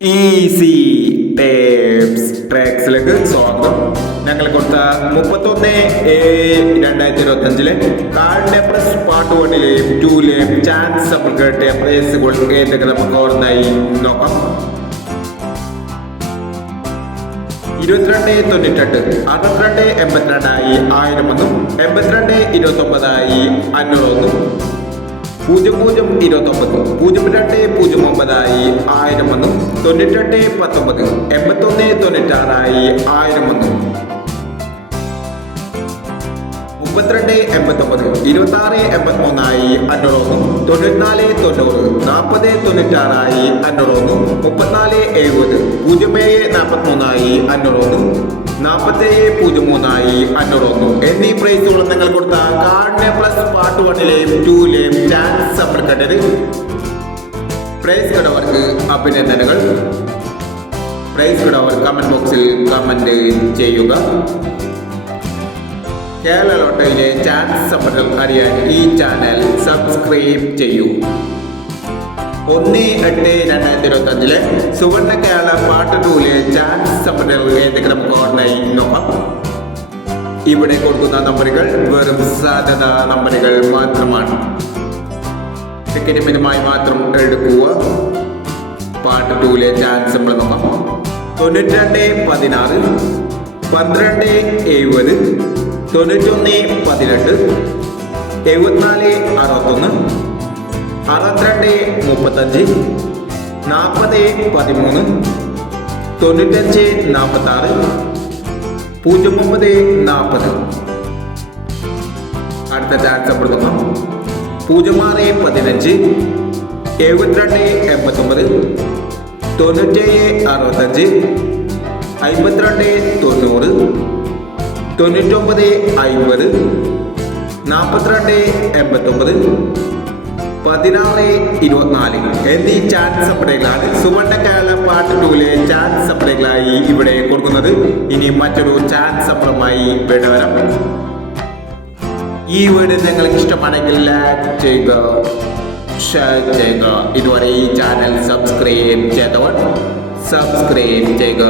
Easy tapes ട്രാക്സിലേക്ക് സ്വാഗതം. ഞങ്ങൾ കൊടുത്ത 31/7/2025 കാർഡിന്റെ പ്ലസ് പാർട്ട് 1ലെയും 2ലെയും ചാൻസ് സബ്രിക്കേറ്റ് പ്രൈസുകൾ ഏതൊക്കെ നമുക്ക് ഓർമ്മയായി നോക്കാം. 22.98 62.82 1000 82.29 500 0029 0209 1000 9819 8196 1000 32.89 26.83 500 94.90 40.96 500 34.70 07.43 500 47.03 500 എന്നീ പ്രൈസുകൾ നിങ്ങൾ കൊടുത്ത കാർഡിനെ പ്ലസ് പാർട്ട് 1ലെയും 2ലെയും ചാൻസ് സബ്രിക്കേറ്റഡ് പ്രൈസ് കിടവർക്ക് അഭിനന്ദനങ്ങൾ. പ്രൈസ് കിടവർ കമന്റ് ബോക്സിൽ കമന്റ് ചെയ്യുക. കേരള ലോട്ടറിയിലെ ചാൻസ് സബ്രിക്കേറ്റ് അറിയാൻ ഈ ചാനൽ സബ്സ്ക്രൈബ് ചെയ്യൂ. 1/8/2025 സുവർണ കേരള പാർട്ട് 2ലെ ചാൻസ് സബ്രിക്കേറ്റ് ഏതൊക്കെ നമുക്ക് ഓർമ്മയായി നോക്കാം. ഇവിടെ കൊടുക്കുന്ന നമ്പറുകൾ വെറും സാധ്യത നമ്പറുകൾ മാത്രമാണ്. ടിക്കറ്റ് മിതമായി മാത്രം എടുക്കുക. പാർട്ട് 2ലെ ചാൻസ് നമ്മൾ നോക്കാം. 92.16 12.70 91.18 74.61 62.35 40.13 95.46 09.40. അടുത്ത ചാൻസ് നമ്മൾ നോക്കാം. 06.15 72.89 97.65 52.90 99.50 42.89 16.24 എന്നീ ചാൻസ് സപ്ലൈകളാണ് സുവർണ കേരള പാർട്ട് 2ലെ ചാൻസ് സപ്ലൈകളായി ഇവിടെ കൊടുക്കുന്നത്. ഇനി മറ്റൊരു ചാൻസ് സപ്ലമായി വീണ്ടും വരാം. ഈ വീഡിയോ നിങ്ങൾക്ക് ഇഷ്ടമാണെങ്കിൽ ലൈക്ക് ചെയ്യുക, ഷെയർ ചെയ്യുക. ഇതുവരെ ഈ ചാനൽ സബ്സ്ക്രൈബ് ചെയ്തവർ സബ്സ്ക്രൈബ് ചെയ്യുക.